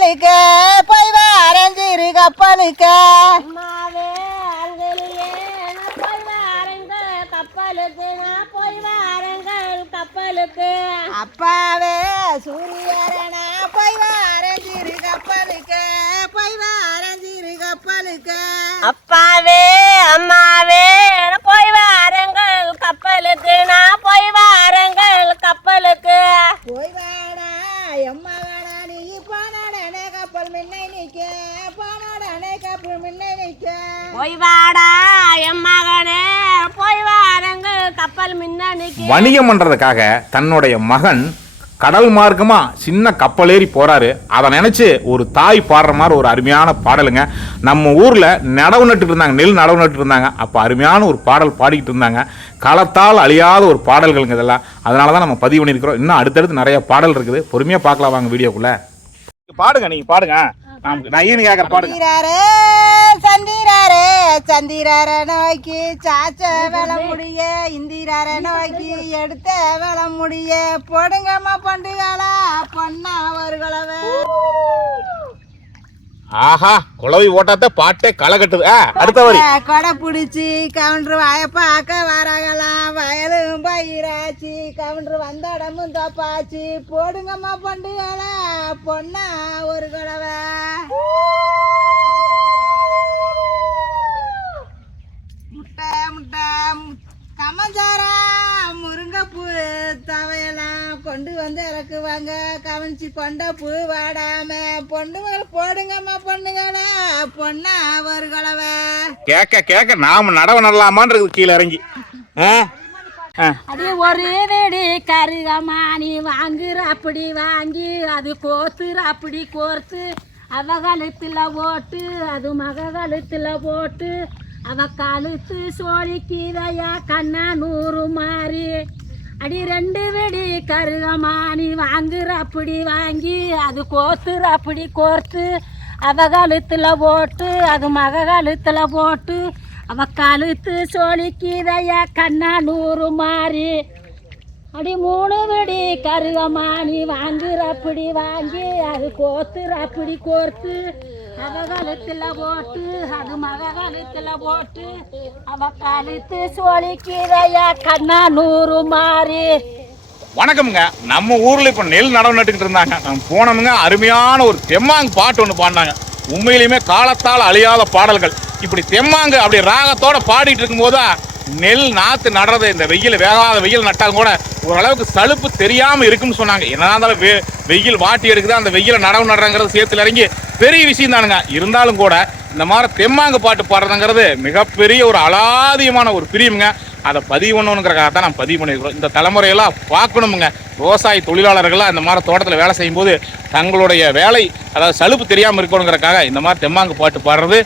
கப்பலுக்கு போய் வரஞ்சிரு கப்பலுக்கு. அப்பாவே சூரியரனா போய் வரஞ்சிரு கப்பலுக்கு. போய் வரஞ்சிரு கப்பலுக்கு. அப்பாவே அம்மாவே போய் வாடா என் மகனே போய் வாருங்கள் கப்பல் முன்னணிக்கு. வணிகம் பண்றதுக்காக தன்னுடைய மகன் கடல் மார்க்கமா சின்ன கப்பல் ஏறி போறாரு. அதை நினைச்சு ஒரு தாய் பாடுற மாதிரி ஒரு அருமையான பாடலுங்க. நம்ம ஊர்ல நடவு நட்டு இருந்தாங்க நெல் நடவு நட்டு இருந்தாங்க. அப்ப அருமையான ஒரு பாடல் பாடிக்கிட்டு இருந்தாங்க. களத்தால் அழியாத ஒரு பாடல்களுங்க இதெல்லாம். அதனால தான் நம்ம பதிவு பண்ணியிருக்கிறோம். இன்னும் அடுத்தடுத்து நிறைய பாடல் இருக்குது. பொறுமையா பார்க்கலாம் வாங்க வீடியோக்குள்ள. பாடுங்க நீங்க பாடுங்க. நான் ஈனு கேட்கற பாடுங்க சந்திராரே சந்திராரே சந்திரார நோக்கி சாச்ச வேலை முடிய இந்திரார நோக்கி எடுத்த வேலை முடிய போடுங்கம்மா பண்டுகளா பொண்ணா ஒரு குலவை ஆஹா குளவி ஓட்டாத்த பாட்டே களை கட்டுது அடுத்த வரி. கொடை பிடிச்சி கவுண்டர் வாய பார்க்க வராங்களாம் வயலும் பயிராச்சு. கவுண்டர் வந்த இடமும் தப்பாச்சு. போடுங்கம்மா பண்டுகளா பொண்ணா ஒரு குலவை முட்டை முட்டை கமஞ்சாரா முருங்கைப்பூ தவையெல்லாம் கொண்டு வந்து இறக்குவாங்க. கவனிச்சு கொண்ட பூ வாடாம பொண்ணுகள் போடுங்கம்மா பொண்ணுங்களா. பொண்ணா ஒரு குலவை கேட்க கேட்க நாம நடவு நடலாமான்றது கீழே இறங்கி. அது ஒரு வெடி கருகமானி வாங்குற அப்படி வாங்கி அது கோத்துற அப்படி கோர்த்து. அவ கழுத்துல போட்டு அது மக கழுத்துல போட்டு. அவ கழுத்து சோழிக்கிதையா கண்ணா நூறு மாறி. அடி ரெண்டு வெடி கருகமானி வாங்குற அப்படி வாங்கி அது கோத்துற அப்படி கோர்த்து அவ கழுத்தில் போட்டு அது மக கழுத்தில் போட்டு அவ கழுத்து சோழிக்கிதையா கண்ணா நூறு மாறி. அடி மூணு வெடி கருகமானி வாங்குற அப்படி வாங்கி அது கோத்துற அப்படி கோர்த்து அவ கழுத்துல போட்டு அது மக கழுத்துல போட்டு அவ கழுத்து சோழிக்கிதையா கண்ணா நூறு மாறி. வணக்கம்ங்க. நம்ம ஊர்ல இப்ப நெல் நடவு நட்டுக்கிட்டு இருந்தாங்க. நம்ம போனோமுங்க அருமையான ஒரு தெம்மாங்கு பாட்டு ஒன்று பாடினாங்க. உண்மையிலுமே காலத்தால் அழியாத பாடல்கள். இப்படி தெம்மாங்கு அப்படி ராகத்தோட பாடிட்டு இருக்கும்போது நெல் நாற்று நடுறது இந்த வெயில் வேகாத வெயில் நட்டாலும் கூட ஓரளவுக்கு சலுப்பு தெரியாமல் இருக்குன்னு சொன்னாங்க. என்னதான் இருந்தாலும் வெ- வெயில் வாட்டி எடுக்குது அந்த வெயில நடவு நடுறங்கிறது சேர்த்துல இறங்கி பெரிய விஷயம் தானுங்க. இருந்தாலும் கூட இந்த மாதிரி தெம்மாங்கு பாட்டு பாடுறதுங்கிறது மிகப்பெரிய ஒரு அலாதியமான ஒரு பிரியமுங்க அதை பதிவு பண்ணணுங்கிறக்காக தான் நான் பதிவு பண்ணியிருக்கிறோம். இந்த தலைமுறையெல்லாம் பார்க்கணுமுங்க. விவசாய தொழிலாளர்கள்லாம் இந்த மாதிரி தோட்டத்தில் வேலை செய்யும்போது தங்களுடைய வேலை அதாவது சலுப்பு தெரியாமல் இருக்கணுங்கிறக்காக இந்த மாதிரி தெம்மாங்கு பாட்டு பாடுறது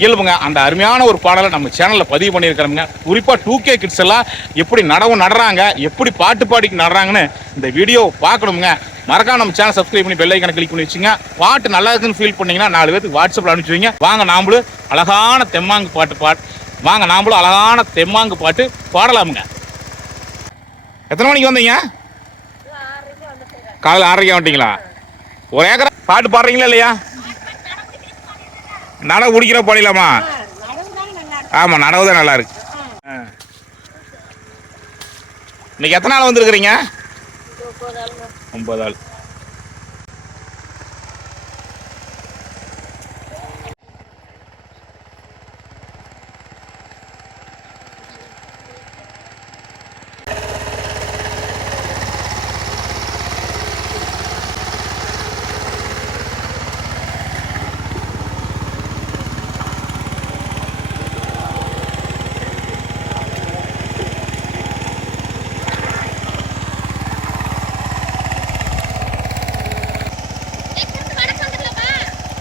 இயல்புங்க. அந்த அருமையான ஒரு பாடலை நம்ம சேனலில் பதிவு பண்ணியிருக்கிறோமுங்க. குறிப்பாக டூ கே கிட்ஸ் எல்லாம் எப்படி நடவும் நடுறாங்க எப்படி பாட்டு பாடிக்கு நடுறாங்கன்னு இந்த வீடியோ பார்க்கணுமுங்க. மறக்காம நம்ம சேனல் சப்ஸ்கிரைப் பண்ணி பெல் ஐக்கனை கிளிக் பண்ணி வச்சுங்க. பாட்டு நல்லா இருக்குன்னு ஃபீல் பண்ணீங்கன்னா நாலு பேருக்கு வாட்ஸ்அப்பில் அனுப்பிச்சுவீங்க வாங்க. நாமளும் அழகான தெம்மாங்கு பாட்டு பாட்டு வாங்க நாமளும் அழகான தெம்மாங்கு பாட்டு பாடலாமுங்க. எத்தனை மணிக்கு வந்தீங்க? காலையில் ஆறரைக்கு வந்துட்டீங்களா? ஒரு ஏக்கரா பாட்டு பாடுறீங்களா இல்லையா? நடவு பிடிக்கிற பாடிலாமா ஆமாம் நடவு தான் நல்லா இருக்கு. இன்னைக்கு எத்தனை நாள் வந்திருக்கிறீங்க? ஒன்பது ஆள்.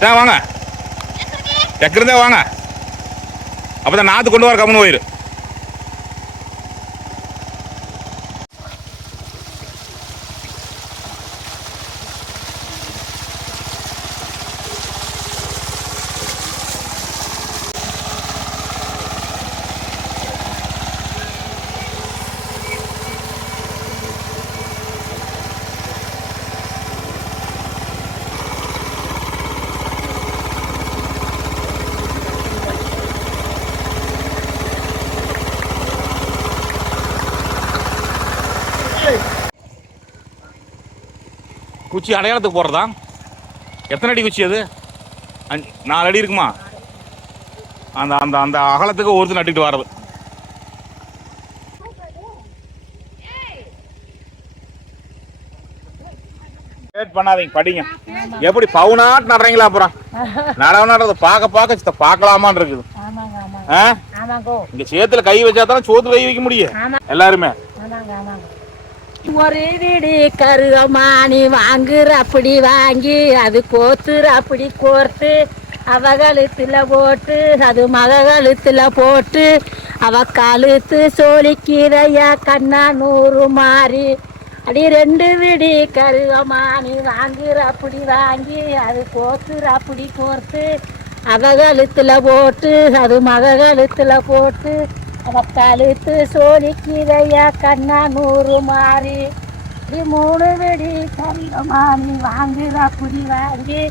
ஆ வாங்க. எக்கிருந்தே வாங்க. அப்போ தான் நாற்று கொண்டு வர கம்முன்னு போயிரு. குச்சி அடையாளத்துக்கு போடுறதா எத்தனை அடி குச்சி அது? நாலு அடி இருக்குமா? அந்த அந்த அந்த அகலத்துக்கு ஒருத்தர் நட்டுக்கிட்டு வர்றது. பண்ணாதீங்க படிங்க. எப்படி பவுனாட் நடுறீங்களா அப்புறம்? நடவு நடுறது பார்க்க பார்க்க சித்த பார்க்கலாமான்னு இருக்குது. ஆமாங்க ஆமாங்க. ஆ? ஆமாங்கோ. இங்க சேத்துல கை வச்சா தானே சோத்துல கை வைக்க முடியும். எல்லாருமே. ஆமாங்க ஆமாங்க. ஒரு வீடு கருகமானி வாங்குற அப்படி வாங்கி அது கோத்துற அப்படி கோர்த்து அவ கழுத்துல போட்டு அது மக கழுத்துல போட்டு அவ கழுத்து சோழிக்கீரையா கண்ணா நூறு மாறி. அடி ரெண்டு விடி கருகமானி வாங்குற அப்படி வாங்கி அது கோத்துற அப்படி கோர்த்து அவ கழுத்துல போட்டு அது மக கழுத்துல போட்டு கழுத்து சோழிக்கிறையா கண்ணா நூறு மாறி மூணு வெடி கரிகமானி வாங்குற அப்படி வாங்கி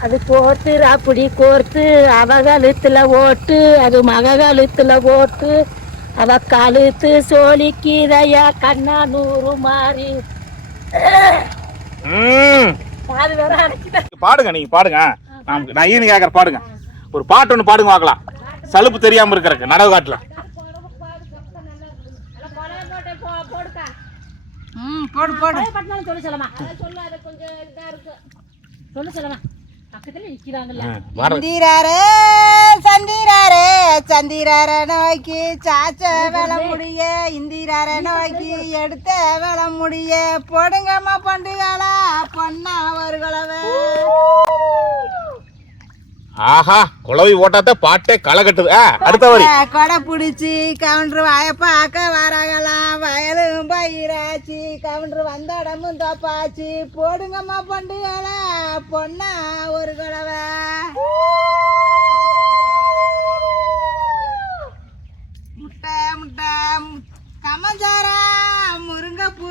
அது கோர்த்து அப்படி கோர்த்து அவ கழுத்துல ஓட்டு அது மக கழுத்துல போட்டு அவ கழுத்து சோழிக்கிறையா கண்ணா நூறு மாறி பாடுங்க நீங்க பாடுங்க நான் ஈனி கேட்கற பாடுங்க ஒரு பாட்டு ஒன்று பாடுங்க பார்க்கலாம் சலுப்பு தெரியாம இருக்கிறக்கு நடவு காட்டுல ம் போடு போடு. சொல்லு சொல்லமா சொல்லு அது கொஞ்சம் இதா இருக்கு. சொல்லு சொல்லமா பக்கத்துல நிக்கிறாங்கல்ல. வர சந்திராரே சந்திராரே சந்திரார நோக்கி சாச்ச வேலை முடிய இந்திரார நோக்கி எடுத்த வேலை முடிய. போடுங்கம்மா பண்டுகளா பொண்ணா ஒரு குலவை ஆஹா குழவி ஓட்டாத்த பாட்டே களை கட்டுது அடுத்த வரி. கொடை பிடிச்சி கவுண்டர் வாய பார்க்க வராகலாம் வயலும் பயிராச்சு. கவுண்டர் வந்த இடமும் தப்பாச்சு. போடுங்கம்மா பண்டுகளா பொண்ணா ஒரு குலவை முட்டை முட்டை கமஞ்சாரா முருங்கைப்பூ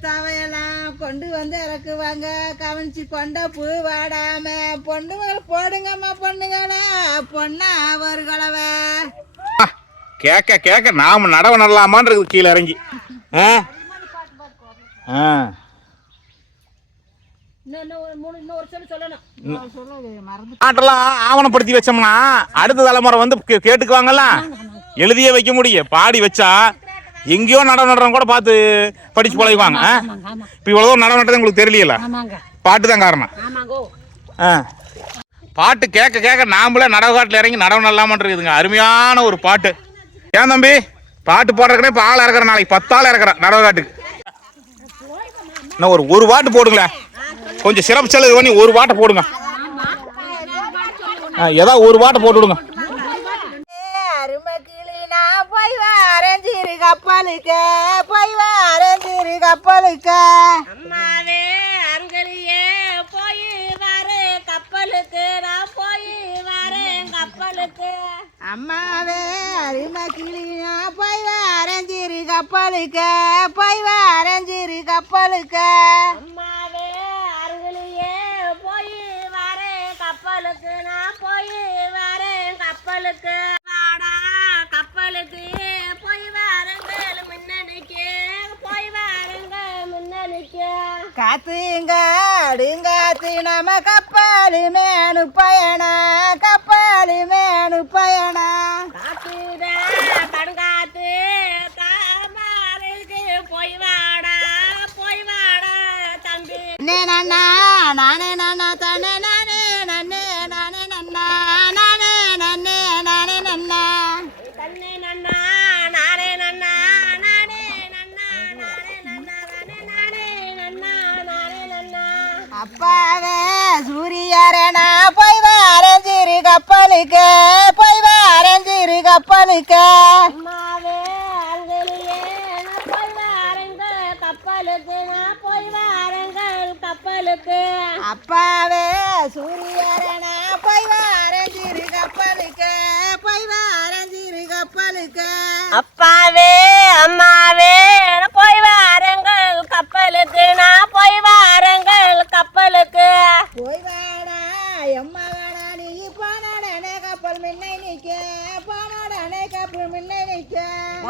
தவையெல்லாம் கொண்டு வந்து இறக்குவாங்க. கவனிச்சு கொண்ட பூ வாடாம பொண்ணுகள் போடுங்கம்மா பொண்ணுங்களா பொண்ணா ஒரு குலவை கேட்க கேட்க நாம நடவு நடலாமான்னு இருக்குது கீழே இறங்கி. ஆ? ஆ. ஆவணப்படுத்தி வச்சோம்னா அடுத்த தலைமுறை வந்து கே- கேட்டுக்குவாங்கல்ல? எழுதியே வைக்க முடியும். பாடி வச்சா எங்கேயோ நடவு நடுறவங்க கூட பார்த்து? ஆமாங்க ஆமா இப்போ இவ்வளோ நடவு நட்டது உங்களுக்கு தெரியல பாட்டு தான் காரணம். ஆ. பாட்டு கேட்க கேட்க நாமளே நடவு காட்டில் இறங்கி நடவு நல்லாமன் இருக்குதுங்க. அருமையான ஒரு பாட்டு. ஏன் தம்பி? பாட்டு போடுறதுக்குனே இப்போ ஆள் இறக்குறேன் நாளைக்கு பத்து ஆள் இறக்குறேன் நடவு காட்டுக்கு இன்னும் ஒரு ஒரு பாட்டு போடுங்களேன். கொஞ்சம் சிறப்பு செலவு பண்ணி ஒரு பாட்டை போடுங்க. ஆ, ஏதாவது ஒரு பாட்டை போட்டு விடுங்க. கப்பலுக்கு போய் சிறு கப்பலுக்கு. அம்மாவே அருகலியே போய் வாரு. கப்பலுக்கு நான் போய் வரேன் கப்பலுக்கு. அம்மாவே அருமை கிளி நான் போய் வரேன் சிறு கப்பலுக்கு. போய் வரேன் சிறு கப்பலுக்கு. அம்மாவே அருகலியே போய் வரேன் கப்பலுக்கு. நான் போய் வரேன் கப்பலுக்கு வாடா கப்பலுக்கு போய் வாருங்கள் முன்னணிக்கு போய் வாருங்கள் முன்னணிக்கு காத்துங்க அடுங்காத்து நம்ம கப்பாலு மேனு பயணா நான் போய் வாருங்க கப்பலுக்கு. அப்பாவே சூரியரனா போய் வாரேன் சிறு கப்பலுக்கு போய் வாரேன் சிறு கப்பலுக்கு அப்பாவே அம்மாவே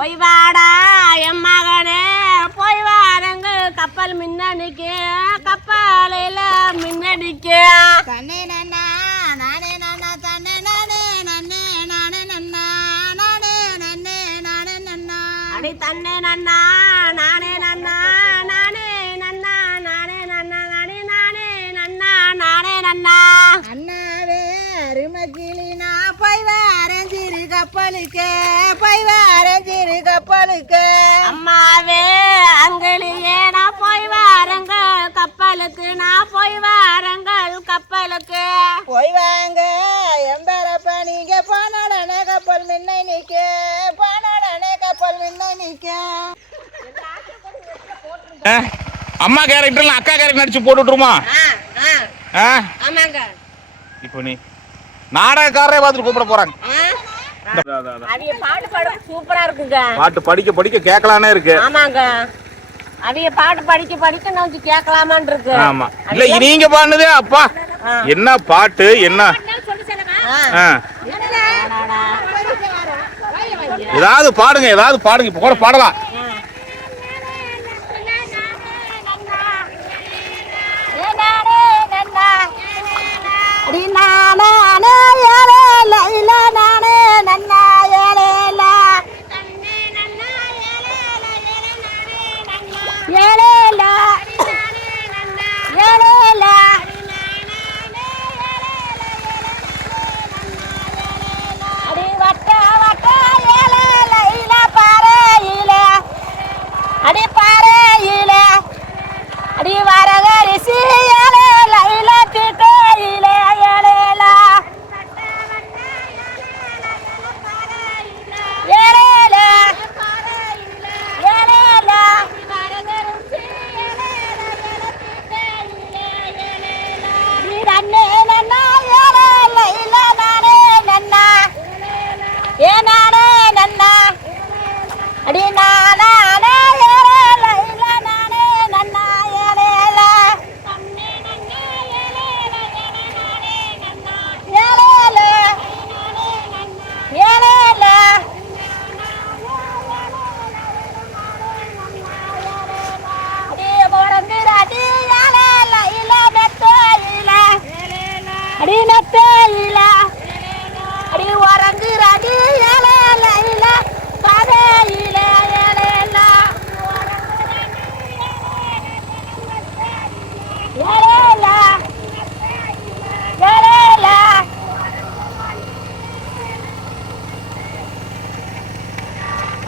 போய் வாடா என் மகனே. போய் வாருங்க கப்பல் மின்னடிக்கு கப்பலில் மின்னடிக்க. தண்ணே நன்னா நானே நானா தண்ணே நானே நன்னே நானே நன்னா நானே நன்னே நானே நன்னா. அடி தண்ணே நன்னா நானே நன்னா நானே நன்னா நானே நன்னா நானே நானே நன்னா நானே நன்னா. அண்ணாவே அருமகிளி போய் வா கப்பலுக்கு போய் வரஞ்சிரு கப்பலுக்கு. அம்மாவே அங்களியே நான் போய் வாரங்கள் கப்பலுக்கு நான் போய் வாரங்கள் கப்பலுக்கு. போய் வாங்க எம்பரப்ப நீங்க போனடனே கப்பல் மின்னை நிக்க. போனடனே கப்பல் மின்னை நிக்க. ஆ? அம்மா கேரக்டர்ல அக்கா கேரக்டர் நடிச்சு போட்டு விட்டுருமா? ஆ ஆமாங்க. இப்போ நீ நாடகக்காரரே பார்த்துட்டு கூப்பிட போறாங்க. பாட்டு பாட சூப்பரா இருக்குங்க. பாட்டு படிக்க படிக்க கேட்கலானே இருக்கு. ஆமாங்க. அவிய பாட்டு படிக்க படிக்க நான் வந்து கேட்கலாமான் இருக்கு. ஆமா. இல்ல நீங்க பாடுனதே அப்பா. என்ன பாட்டு என்ன. ஏதாவது பாடுங்க ஏதாவது பாடுங்க. இப்ப கூட பாடலாம். அடி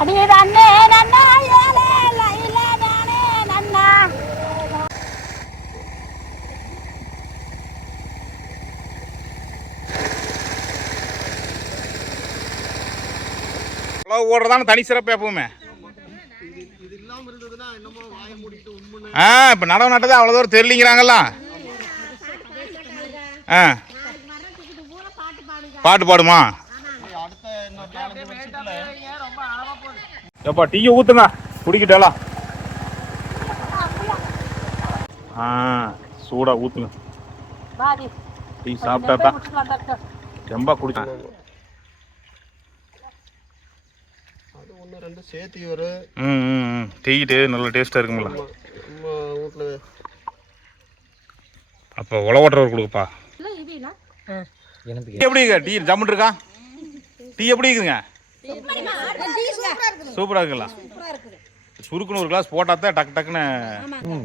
அடி நன்னே நன்னா. உழவு ஓடுறதான தனி சிறப்பு எப்பவுமே. ஆ இப்ப நடவு நட்டது அவ்வளோ தூரம் தெரியலிங்கிறாங்கல்ல. ஆ. பாட்டு பாடுமா? எப்பா டீயை ஊத்துங்க. குடிக்கிட்டாலா ஆ சூடா ஊத்துங்க. டீ சாப்பிட்டா தான். ரொம்ப குடிச்சா. அது ஒன்று ரெண்டு சேர்த்தி ஒரு ம் ம் ம். டீட்டு நல்ல டேஸ்ட்டாக இருக்குங்களா நம்ம வீட்டில் அப்போ உழவு ஓட்டுறவர் கொடுக்குப்பா டீ எப்படி இருக்கு டீ ஜம்முன் இருக்கா டீ எப்படி இருக்குதுங்க சூப்பராக இருக்குங்களா சுருக்குன்னு ஒரு கிளாஸ் போட்டா தான் டக்கு டக்குன்னு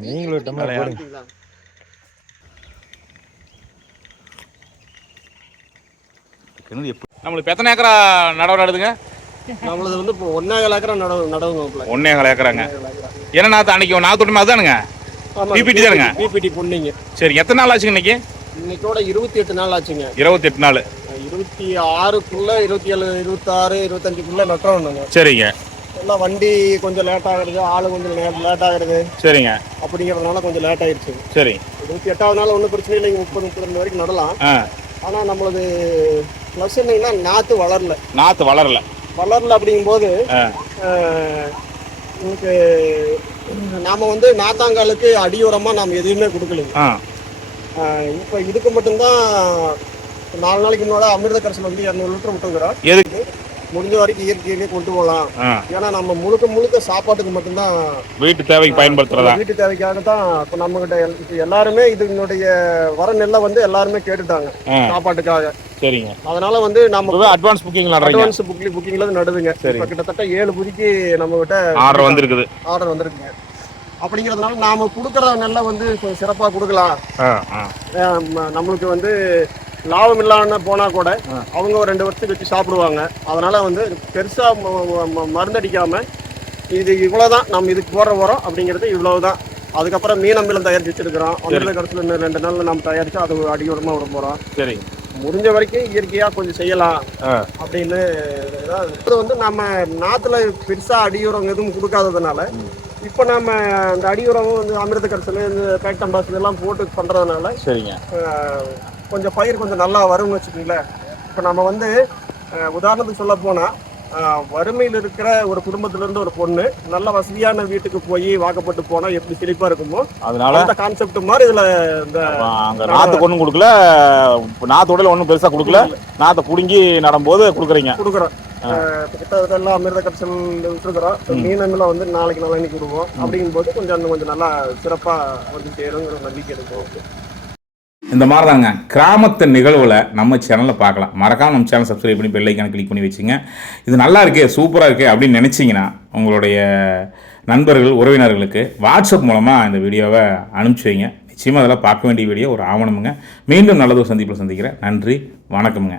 நீங்களும் நம்மளுக்கு எத்தனை ஏக்கரா நடவு நடுதுங்க? நம்மளது வந்து இப்போ ஒன்றே ஏக்கரா நடவு நடவு நோக்கில் ஒன்னே கால் ஏக்கராங்க. என்ன நாற்று அன்னைக்கு நாற்று அதுதானுங்க? PPT தானுங்க? பிபிடி பொண்ணுங்க. சரி எத்தனை நாள் ஆச்சுங்க இன்னைக்கு? இன்னைக்கோட இருபத்தி எட்டு நாள் ஆச்சுங்க. இருபத்தெட்டு நாள். இருபத்தி ஆறுக்குள்ள இருபத்தி ஏழு இருபத்தாறு இருபத்தஞ்சுக்குள்ள நட்டுறோம் சரிங்க. எல்லாம் வண்டி கொஞ்சம் லேட் ஆகுறது ஆளு கொஞ்சம் லேட் ஆகுறது சரிங்க. அப்படிங்கிறதுனால கொஞ்சம் லேட் ஆயிடுச்சு சரி. இருபத்தி எட்டாவது நாள் ஒன்றும் பிரச்சனை இல்லைங்க முப்பது முப்பத்தி ரெண்டு வரைக்கும் நடலாம். ஆனால் நம்மளது ப்ளஸ் என்னங்கன்னா நாற்று வளரல. நாற்று வளரல. வளரல அப்படிங்கும்போது உங்களுக்கு நாம வந்து நாத்தாங்காலுக்கு அடியுரமா நாம் எதுவுமே கொடுக்கலைங்க. இப்போ இதுக்கு மட்டும்தான் நாலு நாளைக்கு முன்னாடி அமிர்த கரைசல் வந்து இரநூறு லிட்டர் விட்டுங்கிறோம் எதுக்கு? முடிஞ்ச வரைக்கும் இயற்கையிலே கொண்டு போகலாம். ஏன்னா நம்ம முழுக்க முழுக்க சாப்பாட்டுக்கு மட்டும்தான் வீட்டு தேவைக்கு பயன்படுத்துறதா? வீட்டு தேவைக்காக தான் இப்போ நம்ம கிட்ட எல்லாருமே இதனுடைய வர நெல்லை வந்து எல்லாருமே கேட்டுட்டாங்க. சாப்பாட்டுக்காக. சரிங்க. அதனால வந்து நம்ம அட்வான்ஸ் புக்கிங் அட்வான்ஸ் புக்கிங் புக்கிங்ல நடுதுங்க. இப்போ கிட்டத்தட்ட ஏழு புதிக்கு நம்ம கிட்ட ஆர்டர் வந்திருக்குது. ஆர்டர் வந்திருக்குங்க. அப்படிங்கிறதுனால நாம கொடுக்குற நெல்லை வந்து கொஞ்சம் சிறப்பாக கொடுக்கலாம் நம்மளுக்கு வந்து லாபம் இல்லாம போனா கூட அவங்க ஒரு ரெண்டு வருஷத்துக்கு வச்சு சாப்பிடுவாங்க. அதனால வந்து பெருசா ம- ம- ம- மருந்தடிக்காம இது இவ்வளவுதான் நம்ம இதுக்கு போடுற உரம் அப்படிங்கிறது இவ்வளவுதான். அதுக்கப்புறம் மீன் அமிலம் தயாரிச்சு வச்சிருக்கிறோம். கடைசியில் இன்னும் ரெண்டு நாள்ல நம்ம தயாரிச்சு அது அடி உரமா விட போறோம். சரி. முடிஞ்ச வரைக்கும் இயற்கையா கொஞ்சம் செய்யலாம். அப்படின்னு தான் இது வந்து நம்ம நாத்துல பெருசா அடியுரம் எதுவும் கொடுக்காததுனால இப்போ நம்ம அந்த அடியுரம் வந்து அமிர்த கடைசியில் இந்த பேக்டம்பாஸ் இதெல்லாம் போட்டு பண்றதுனால சரிங்க. கொஞ்சம் பயிர் கொஞ்சம் நல்லா வரும்னு வச்சுக்கோங்களேன். இப்போ நம்ம வந்து உதாரணத்துக்கு சொல்ல போனா ஆஹ் வறுமையில் இருக்கிற ஒரு குடும்பத்துல இருந்து ஒரு பொண்ணு நல்ல வசதியான வீட்டுக்கு போய் வாக்கப்பட்டு போனா எப்படி செழிப்பா இருக்குமோ அதனால அந்த கான்செப்ட் மாதிரி இதுல இந்த அங்க நாத்து கொண்டு கொடுக்கல நாத்து உடல ஒன்றும் பெருசா கொடுக்கல நாத்தை புடுங்கி நடும்போது கொடுக்குறீங்க. கொடுக்குறோம். கிட்டத்தட்ட எல்லாம் அமிர்த கடைசல் விட்டுருக்குறோம். மீன் அமிலம் வந்து நாளைக்கு நாளைக்கு விடுவோம். அப்படிங்கும்போது கொஞ்சம் இன்னும் கொஞ்சம் நல்லா சிறப்பா வந்து சேருங்கிற நம்பிக்கை இருக்கும் இந்த மாதிரி தாங்க கிராமத்து நிகழ்வில் நம்ம சேனலில் பார்க்கலாம். மறக்காம நம்ம சேனல் சப்ஸ்கிரைப் பண்ணி பெல்லைக்கான கிளிக் பண்ணி வச்சுங்க. இது நல்லா இருக்கே சூப்பராக இருக்கே அப்படின்னு நினச்சிங்கன்னா உங்களுடைய நண்பர்கள் உறவினர்களுக்கு வாட்ஸ்அப் மூலமாக இந்த வீடியோவை அனுப்பிச்சி வைங்க. நிச்சயமாக அதெல்லாம் பார்க்க வேண்டிய வீடியோ ஒரு ஆவணமுங்க. மீண்டும் நல்லதொரு சந்திப்பில் சந்திக்கிறேன். நன்றி வணக்கமுங்க.